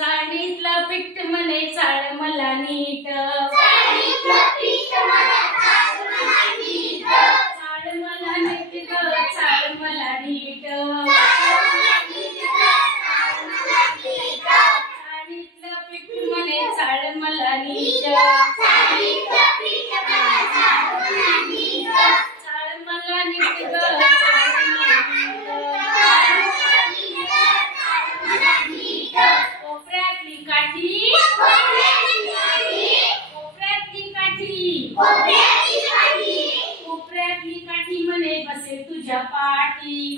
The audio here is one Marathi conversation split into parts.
चाळणीतलं पीठ म्हणे चाळ मला नीट, चाळणीतलं पीठ म्हणे चाळ मला नीट, चाळ मला नीट ग चाळ मला नीट, चाळणीतलं पीठ म्हणे चाळ मला नीट, चाळणीतलं पीठ म्हणे चाळ मला नीट, चाळ मला नीट ग चाळ मला नीट, कोपऱ्यातली काठी, कोपऱ्यातली काठी म्हणे बसेल तुझ्या पाठी,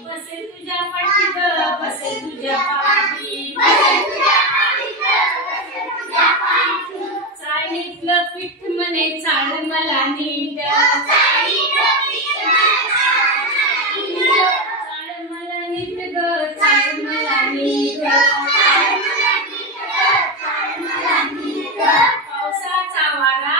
बसेल तुझ्या पाठी ग बसेल तुझ्या पाठी, चाळणीतलं पीठ म्हणे चाळ मला नीट, चाळ मला नीट ग चाळ मला नीट, पावसाचा वारा,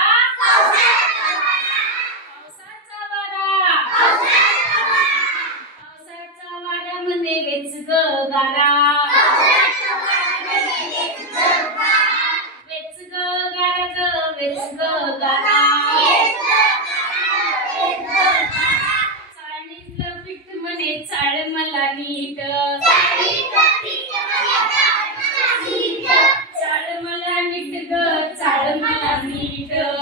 पावसाचा वारा म्हणे वेच ग गारा, वेच ग गारा ग वेच ग गारा, चाळणीतलं पीठ म्हणे चाळ मला नीट, चाळ मला नीट ग चाळ मला नीट.